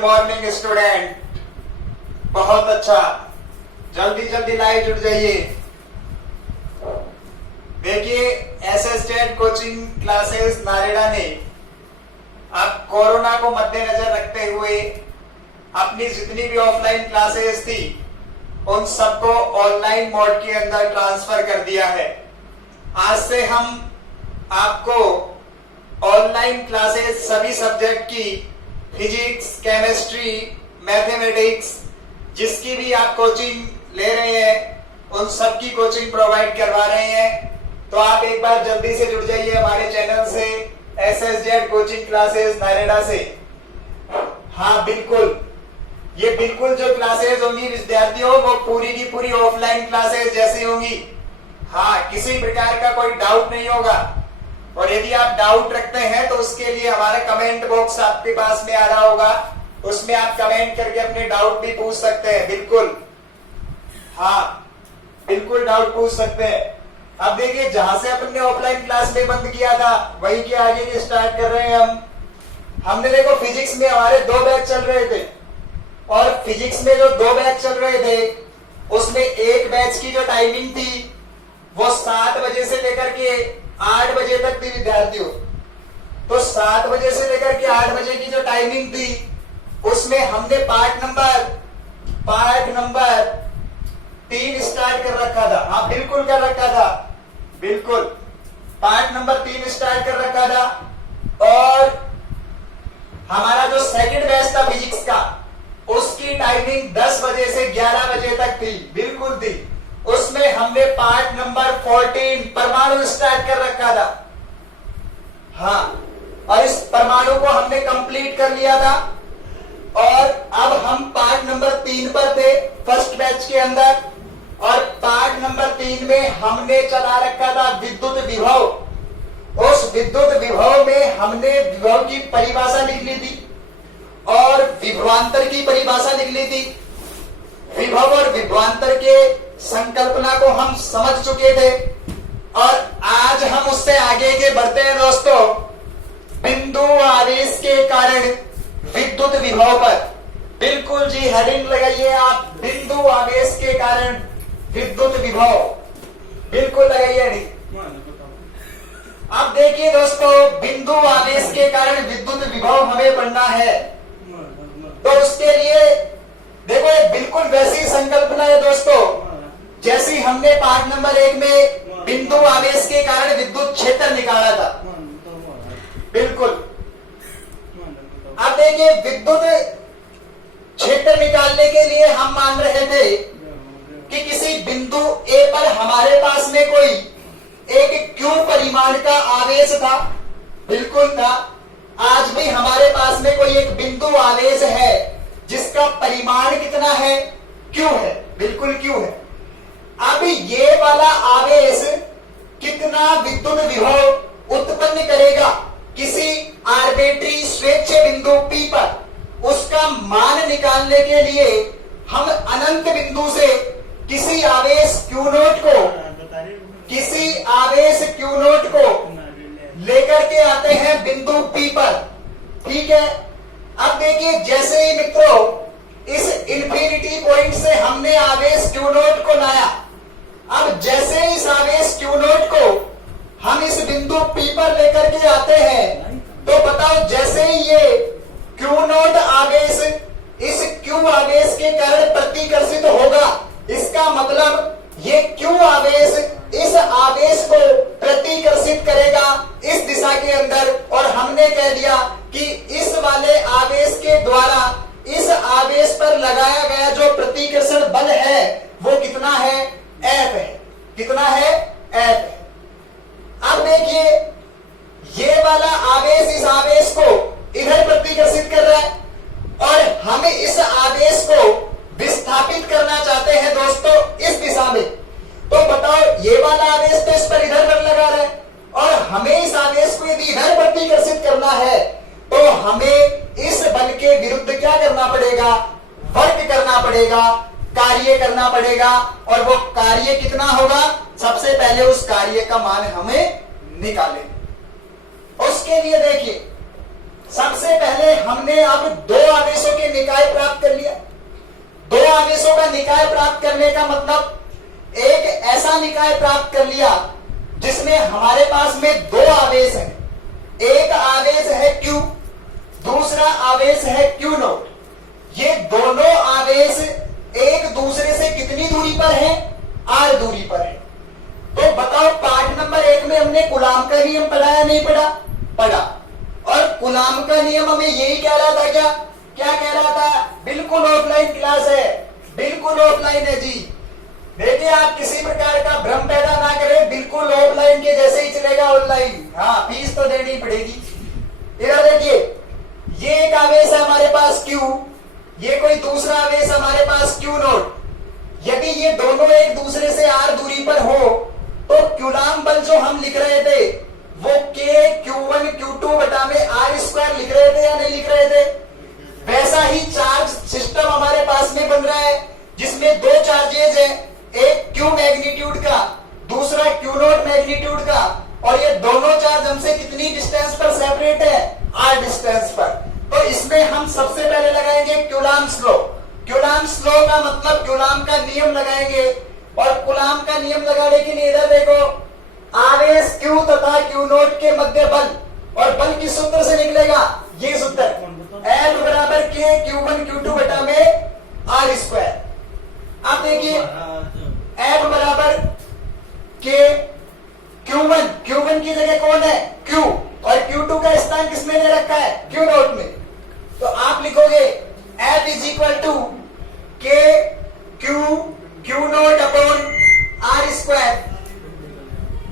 Good morning student. बहुत अच्छा, जल्दी जल्दी लाइव जुड़ जाइए। देखिए, एसएसजेड कोचिंग क्लासेस नारेड़ा ने अब कोरोना को मद्देनजर रखते हुए अपनी जितनी भी ऑफलाइन क्लासेस थी उन सबको ऑनलाइन मोड के अंदर ट्रांसफर कर दिया है। आज से हम आपको ऑनलाइन क्लासेस सभी सब्जेक्ट की, फिजिक्स, केमिस्ट्री, मैथमेटिक्स, जिसकी भी आप कोचिंग ले रहे हैं उन सब की कोचिंग प्रोवाइड करवा रहे हैं। तो आप एक बार जल्दी से जुड़ जाइए हमारे चैनल से, एसएसजेड कोचिंग क्लासेस नारेड़ा से। हाँ बिल्कुल, ये बिल्कुल जो क्लासेस होंगी विद्यार्थियों वो पूरी की पूरी ऑफलाइन क्लासेस जैसी होंगी। हाँ, किसी प्रकार का कोई डाउट नहीं होगा। और यदि आप डाउट रखते हैं तो उसके लिए हमारा कमेंट बॉक्स आपके पास में आ रहा होगा, उसमें आप कमेंट करके अपने डाउट भी पूछ सकते हैं। बिल्कुल, हाँ बिल्कुल डाउट पूछ सकते हैं। अब देखिए, जहां से अपन ने ऑफलाइन क्लास में बंद किया था वहीं के आगे के स्टार्ट कर रहे हैं हमने देखो फिजिक्स में हमारे 2 बैच चल रहे थे और फिजिक्स में जो 2 बैच चल रहे थे उसमें एक बैच की जो टाइमिंग थी वो 7 बजे से लेकर के 8 बजे तक थी विद्यार्थियों। तो 7 बजे से लेकर के 8 बजे की जो टाइमिंग थी उसमें हमने पार्ट नंबर 3 स्टार्ट कर रखा था। हाँ बिल्कुल कर रखा था, बिल्कुल पार्ट नंबर 3 स्टार्ट कर रखा था। और हमारा जो सेकंड बैच था फिजिक्स का उसकी टाइमिंग 10 बजे से 11 बजे तक थी, बिल्कुल थी। उसमें हमने पार्ट नंबर 14 परमाणु स्टार्ट कर रखा था। हाँ, और इस परमाणु को हमने कंप्लीट कर लिया था और अब हम पार्ट नंबर 3 पर थे फर्स्ट बैच के अंदर। और पार्ट नंबर 3 में हमने चला रखा था विद्युत विभव। उस विद्युत विभव में हमने विभव की परिभाषा लिख ली थी और विभवांतर की परिभाषा लिख ली थी। विभव और विभवांतर के संकल्पना को हम समझ चुके थे और आज हम उससे आगे के बढ़ते हैं दोस्तों, बिंदु आवेश के कारण विद्युत विभव पर। बिल्कुल जी, हेडिंग लगाइए आप, बिंदु आवेश के कारण विद्युत विभव, बिल्कुल लगाइए हेडिंग। अब देखिए दोस्तों, बिंदु आवेश के कारण विद्युत विभव हमें पढ़ना है। तो उसके लिए देखो, ये बिल्कुल वैसी संकल्पना है दोस्तों जैसी हमने पार्ट नंबर 1 में बिंदु आवेश के कारण विद्युत क्षेत्र निकाला था। बिल्कुल। अब देखिए, विद्युत क्षेत्र निकालने के लिए हम मान रहे थे कि किसी बिंदु ए पर हमारे पास में कोई एक Q परिमाण का आवेश था। बिल्कुल था। आज भी हमारे पास में कोई एक बिंदु आवेश है जिसका परिमाण कितना है, Q है, बिल्कुल Q है। अब ये वाला आवेश कितना विद्युत विभव उत्पन्न करेगा किसी आर्बिट्री स्वेच्छ बिंदु P पर, उसका मान निकालने के लिए हम अनंत बिंदु से किसी आवेश Q नोट को लेकर के आते हैं बिंदु P पर। ठीक है। अब देखिए, जैसे ही मित्रों इस इंफिनिटी पॉइंट से हमने आवेश Q नोट को लाया, अब जैसे इस आवेश Q नोट को हम इस बिंदु P पर लेकर के आते हैं तो बताओ, जैसे ही ये Q नोट आवेश इस Q आवेश के कारण प्रतिकर्षित होगा, इसका मतलब ये Q आवेश इस आवेश को प्रतिकर्षित करेगा इस दिशा के अंदर। और हमने कह दिया कि इस वाले आवेश के द्वारा इस आवेश पर लगाया गया जो प्रतिकर्षण बल है वो कितना है, F है। कितना है, F है। अब देखिए, ये वाला आवेश इस आवेश को इधर प्रतिकर्षित कर रहा है और हम इस आवेश को विस्थापित करना चाहते हैं दोस्तों इस दिशा में। तो बताओ, ये वाला आवेश तो इस पर इधर बल लगा रहा है और हमें इस आवेश को यदि इधर प्रतिकर्षित करना है तो हमें इस बल के विरुद्ध क्या करना पड़ेगा, वर्क करना पड़ेगा, कार्य करना पड़ेगा। और वो कार्य कितना होगा, सबसे पहले उस कार्य का मान हमें निकालें। उसके लिए देखिए, सबसे पहले हमने हमने अब दो आवेशों के निकाय प्राप्त कर लिया। दो आवेशों का निकाय प्राप्त करने का मतलब एक ऐसा निकाय प्राप्त कर लिया जिसमें हमारे पास में दो आवेश हैं। एक आवेश है Q, दूसरा आवेश है Q नॉट। ये दोनों आवेश एक दूसरे से कितनी दूरी पर हैं? R दूरी पर है। तो बताओ पाठ नंबर 1 में हमने कूलाम का नियम पढ़ा या नहीं पढ़ा? पढ़ा। और कूलाम का नियम हमें यही कह रहा था क्या? क्या कह रहा था? बिल्कुल ऑफलाइन क्लास है, बिल्कुल ऑफलाइन है जी। देखिए आप किसी प्रकार का भ्रम पैदा ना करें, बिल्कुल ऑफलाइन के जैसे ही चलेगा ऑनलाइन। हाँ, फीस तो देनी पड़ेगी। इधर देखिए, ये एक आवेश है हमारे पास Q, ये कोई दूसरा आवेश हमारे पास Q नॉट। यदि ये दोनों एक दूसरे से R दूरी पर हो तो कूलाम बल जो हम लिख रहे थे वो K Q1 Q2 बटा में R स्क्वायर लिख रहे थे या नहीं लिख रहे थे? वैसा ही चार्ज सिस्टम हमारे पास में बन रहा है जिसमें दो चार्जेज है, एक Q मैग्नीट्यूड का, दूसरा Q नॉट मैग्नीट्यूड का। और ये दोनों चार्ज हमसे कितनी डिस्टेंस पर सेपरेट है? R डिस्टेंस पर। तो इसमें हम सबसे पहले लगाएंगे कूलाम्स लॉ। कूलाम्स लॉ का मतलब कूलाम का नियम लगाएंगे। और कूलाम का नियम लगाने के लिए इधर देखो, आवेश Q तथा Q नॉट के मध्य बल, और बल किस सूत्र से निकलेगा? ये सूत्र F बराबर K Q1 Q2 बटा में R स्क्वायर। अब देखिए F बराबर K Q1 की जगह कौन है? Q, और Q2 का स्थान किसमें ले रखा है? Q नॉट में। तो आप लिखोगे F is equal to K Q naught upon R square.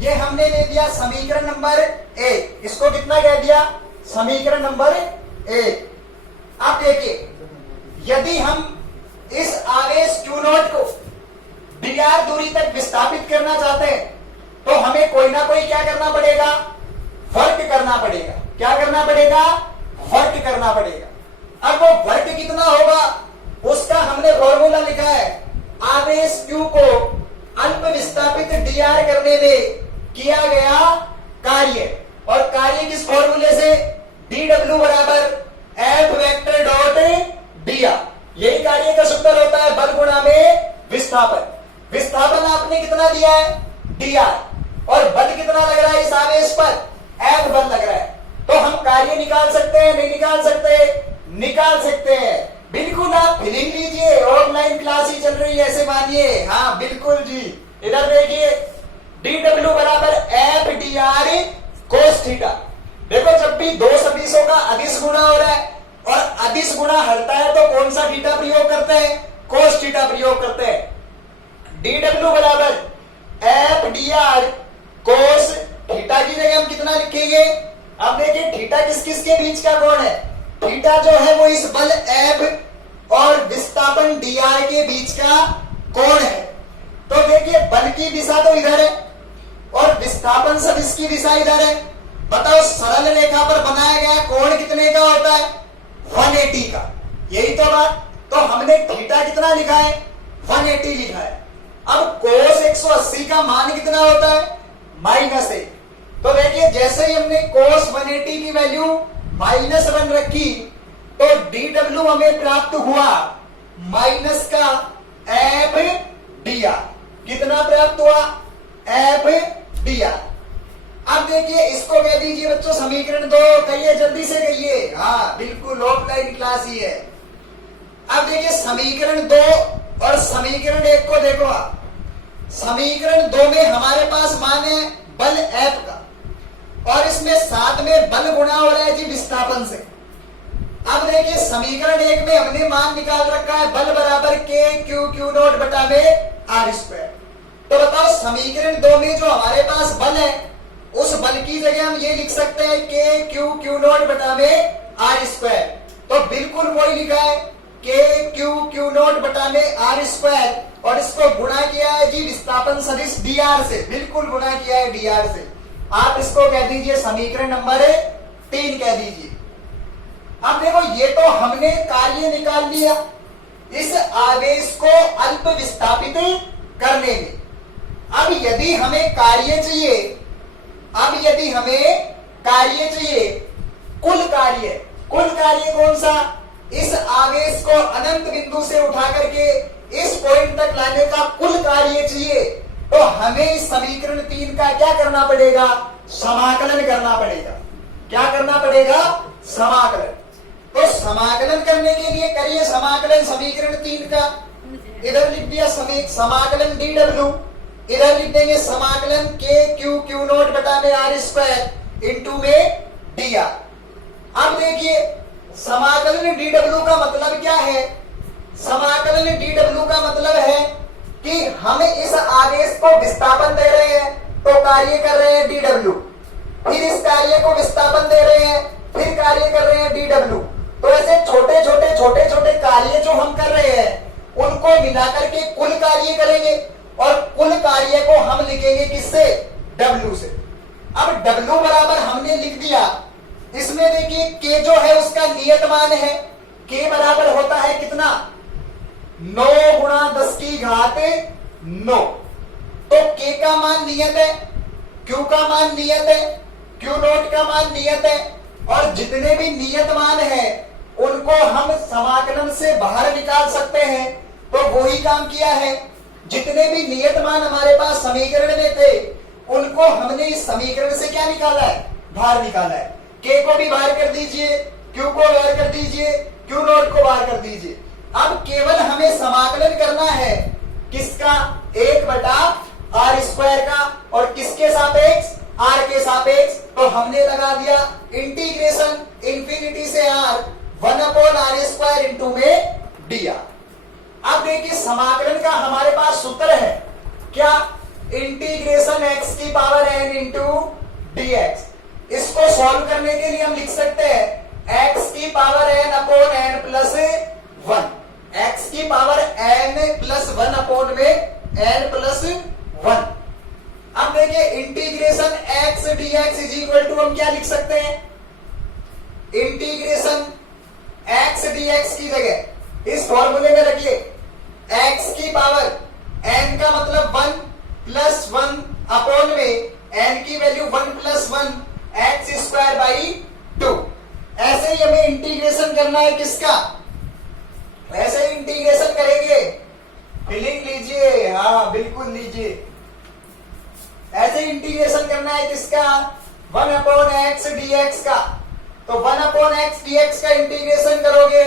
ये हमने ले दिया समीकरण नंबर 1। इसको कितना कह दिया? समीकरण नंबर 1। अब देखिए, यदि हम इस आवेश Q नॉट को dr दूरी तक विस्थापित करना चाहते हैं तो हमें कोई ना कोई क्या करना पड़ेगा? वर्क करना पड़ेगा। क्या करना पड़ेगा? वर्क करना पड़ेगा। अब वो वर्क कितना होगा उसका हमने फॉर्मूला लिखा है। आवेश Q को अल्प विस्थापित dr करने में किया गया कार्य, और कार्य किस फॉर्मूले से? dw बराबर F वेक्टर डॉट dr। यही कार्य का सूत्र होता है, बल गुणा में विस्थापन। विस्थापन आपने कितना दिया है? dr, और बल कितना लग रहा है इस आवेश पर? F बल लग रहा है। तो हम कार्य निकाल सकते हैं नहीं निकाल सकते? निकाल सकते हैं। बिल्कुल, आप फीलिंग लीजिए, ऑनलाइन क्लास ही चल रही है ऐसे मानिए। हाँ बिल्कुल जी। इधर देखिए, dw बराबर F dr cos थीटा। देखो, जब भी दो सदिशों का अदिश गुणा हो रहा है और अदिश गुणा हटता है तो कौन सा थीटा प्रयोग करते हैं? cos थीटा प्रयोग करते हैं। dw बराबर F dr cos थीटा की जगह हम कितना लिखेंगे? अब देखिए, थीटा किस किस के बीच का कोण है? थीटा जो है वो इस बल F और विस्थापन dr के बीच का कोण है। तो देखिए, बल की दिशा तो इधर है और विस्थापन सदिश की दिशा इधर है। बताओ, सरल रेखा पर बनाया गया कोण कितने का होता है? 180 का। यही तो बात। तो हमने थीटा कितना लिखा है? 180 लिखा है। अब cos 180 का मान कितना होता है? -1। तो देखिए, जैसे ही हमने cos 180 की वैल्यू -1 रखी तो dw हमें प्राप्त हुआ माइनस का F dr। कितना प्राप्त हुआ? F dr। अब देखिए, इसको कह दीजिए बच्चों समीकरण 2। कहिए, जल्दी से कहिए। हाँ बिल्कुल, ऑफलाइन क्लास ही है। अब देखिए, समीकरण 2 और समीकरण 1 को देखो आप। समीकरण 2 में हमारे पास मान है बल F का, और इसमें साथ में बल गुणा हो रहा है जी विस्थापन से। अब देखिए, समीकरण 1 में हमने मान निकाल रखा है बल बराबर K Q नॉट बटा में R स्क्वायर। तो बताओ, समीकरण 2 में जो हमारे पास बल है उस बल की जगह हम ये लिख सकते हैं K Q नॉट बटा में R स्क्वायर। तो बिल्कुल वही लिखा है K Q नॉट बटा में R स्क्वायर, और इसको गुणा किया है जी विस्थापन सदिश dr से। बिल्कुल गुणा किया है dr से। आप इसको कह दीजिए समीकरण नंबर 3 कह दीजिए। अब देखो, ये तो हमने कार्य निकाल लिया इस आवेश को अल्प विस्थापित करने में। अब यदि हमें कार्य चाहिए, कुल कार्य, कुल कार्य कौन सा? इस आवेश को अनंत बिंदु से उठा करके इस पॉइंट तक लाने का कुल कार्य चाहिए, तो हमें इस समीकरण 3 का क्या करना पड़ेगा? समाकलन करना पड़ेगा। क्या करना पड़ेगा? समाकलन। तो समाकलन करने के लिए करिए समाकलन समीकरण 3 का। इधर लिख दिया समाकलन dw, इधर लिख देंगे समाकलन k q q नोट बटा में r स्क्वायर इंटू में dr। अब देखिए समाकलन dw का मतलब क्या है? समाकलन dw का मतलब है कि हम इस आवेश को विस्थापन दे रहे हैं तो कार्य कर रहे हैं dw, फिर इस कार्य को विस्थापन दे रहे हैं फिर कार्य कर रहे हैं dw। तो ऐसे छोटे छोटे कार्य जो हम कर रहे हैं उनको मिलाकर के कुल कार्य करेंगे और कुल कार्य को हम लिखेंगे किससे? w से। अब w बराबर हमने लिख दिया। इसमें देखिए k जो है उसका नियत मान है, k बराबर होता है कितना? 9 गुणा 10 की घात 9। तो k का मान नियत है, q का मान नियत है, q नोट का मान नियत है, और जितने भी नियत मान है उनको हम समाकलन से बाहर निकाल सकते हैं। तो वही काम किया है। जितने भी नियत मान हमारे पास समीकरण में थे उनको हमने इस समीकरण से क्या निकाला है? बाहर निकाला है। k को भी बाहर कर दीजिए, q को बाहर कर दीजिए, q नोट को बाहर कर दीजिए। अब केवल हमें समाकलन करना है किसका? 1 बटा r स्क्वायर का, और किसके सापेक्ष? r के सापेक्ष। तो हमने लगा दिया इंटीग्रेशन इंफिनिटी से r 1 upon r square into में dr। अब देखिए समाकलन का हमारे पास सूत्र है क्या? इंटीग्रेशन x की पावर n इंटू dx। इसको सॉल्व करने के लिए हम लिख सकते हैं x की power n upon n plus 1, x की पावर n प्लस 1 अपॉन में n प्लस 1। अब देखिए integration x dx is equal to हम क्या लिख सकते हैं? इंटीग्रेशन x dx की जगह इस फॉर्मूले में रखिए x की पावर n का मतलब 1 प्लस 1 अपॉन में n की value 1 plus 1 x square by 2। ऐसे ही हमें इंटीग्रेशन करना है किसका? ऐसे ही इंटीग्रेशन करेंगे, फिलिंग लीजिए, हाँ बिल्कुल लीजिए। ऐसे ही इंटीग्रेशन करना है किसका? 1 अपॉन x dx का। तो 1 अपॉन x dx का इंटीग्रेशन करोगे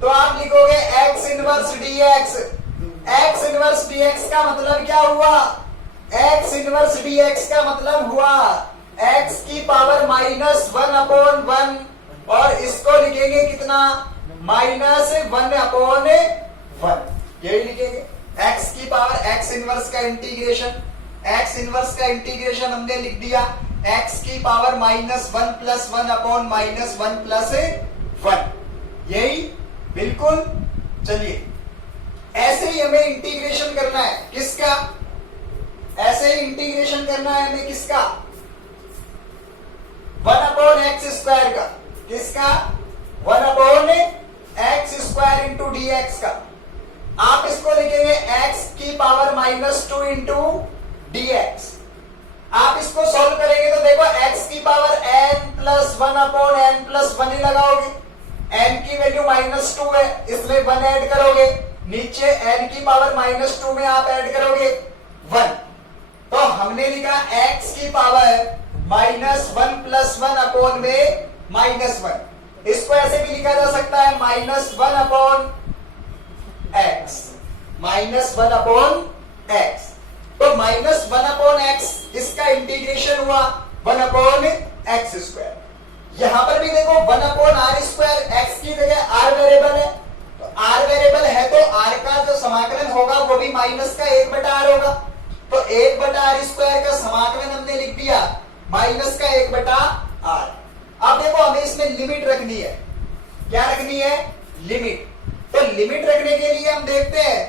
तो आप लिखोगे x inverse dx। x inverse dx का मतलब क्या हुआ? x इनवर्स dx का मतलब हुआ x की पावर माइनस 1 अपॉन 1, और इसको लिखेंगे कितना? माइनस 1 अपॉन 1, यही लिखेंगे। x की पावर x इनवर्स का इंटीग्रेशन, x इनवर्स का इंटीग्रेशन हमने लिख दिया x की power minus 1 plus 1 upon minus 1 plus 1, यही बिल्कुल। चलिए ऐसे ही हमें इंटीग्रेशन करना है किसका? ऐसे ही इंटीग्रेशन करना है हमें किसका? 1 अपॉन एक्स स्क्वायर का। किसका? 1 upon x square into dx का। आप इसको लिखेंगे x की पावर माइनस 2 इंटू dx। आप इसको सॉल्व करेंगे तो देखो x की power n plus 1 upon n plus 1 ही लगाओगे। n की वैल्यू माइनस 2 है, इसमें 1 ऐड करोगे, नीचे n की पावर माइनस 2 में आप ऐड करोगे 1। तो हमने लिखा x की पावर माइनस 1 प्लस 1 अपॉन में माइनस 1। इसको ऐसे भी लिखा जा सकता है minus 1 upon x, minus 1 upon x। तो माइनस 1 अपॉन x इसका इंटीग्रेशन हुआ 1 अपॉन एक्स स्क्वायर। यहां पर भी देखो 1 अपॉन आर स्क्वायर, x की जगह r वेरिएबल है, तो r वेरिएबल है तो r का जो समाकलन होगा वो भी माइनस का 1 बटा r होगा। तो 1 बटा आर स्क्वायर का समाकलन हमने लिख दिया माइनस का 1 बटा r। अब देखो हमें इसमें लिमिट रखनी है। क्या रखनी है? लिमिट। तो लिमिट रखने के लिए हम देखते हैं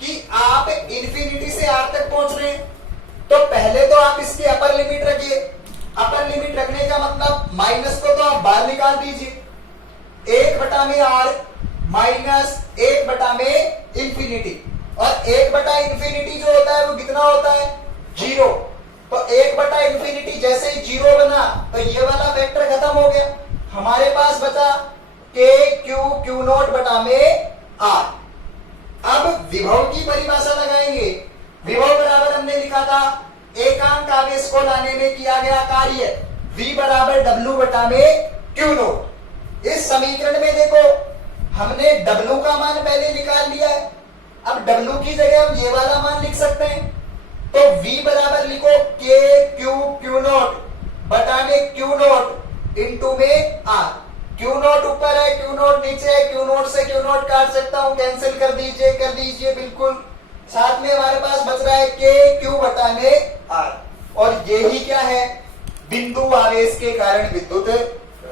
कि आप इंफिनिटी से r तक पहुंच रहे हैं, तो पहले तो आप इसकी अपर लिमिट रखिए। अपर लिमिट रखने का मतलब माइनस को तो आप बाहर निकाल दीजिए, 1 बटा में r माइनस 1 बटा में इंफिनिटी, और 1 बटा इंफिनिटी जो होता है वो कितना होता है? 0। तो 1 बटा इंफिनिटी जैसे ही 0 बना तो ये वाला वेक्टर खत्म हो गया। हमारे पास बचा के क्यू क्यू नॉट बटा में आर। अब विभव की परिभाषा लगाएंगे। विभव बराबर हमने लिखा था एकांक आवेश को लाने में किया गया कार्य V बराबर W बटा में क्यू नॉट। इस समीकरण में देखो हमने W का मान पहले निकाल लिया है, अब W की जगह हम ये वाला मान लिख सकते हैं। तो V बराबर लिखो के क्यू क्यू नॉट बटा में क्यू नॉट इंटू में आर। क्यू नॉट ऊपर है, क्यू नॉट नीचे है, क्यू नॉट से क्यू नॉट काट सकता हूं, कैंसिल कर दीजिए बिल्कुल। साथ में हमारे पास बच रहा है के क्यू बटा में आर, और यही क्या है, बिंदु आवेश के कारण विद्युत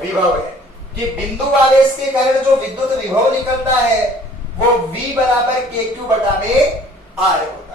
विभव है कि बिंदु आवेश के कारण जो विद्युत विभव निकलता है वो V बराबर के क्यू बटा में आर होता है।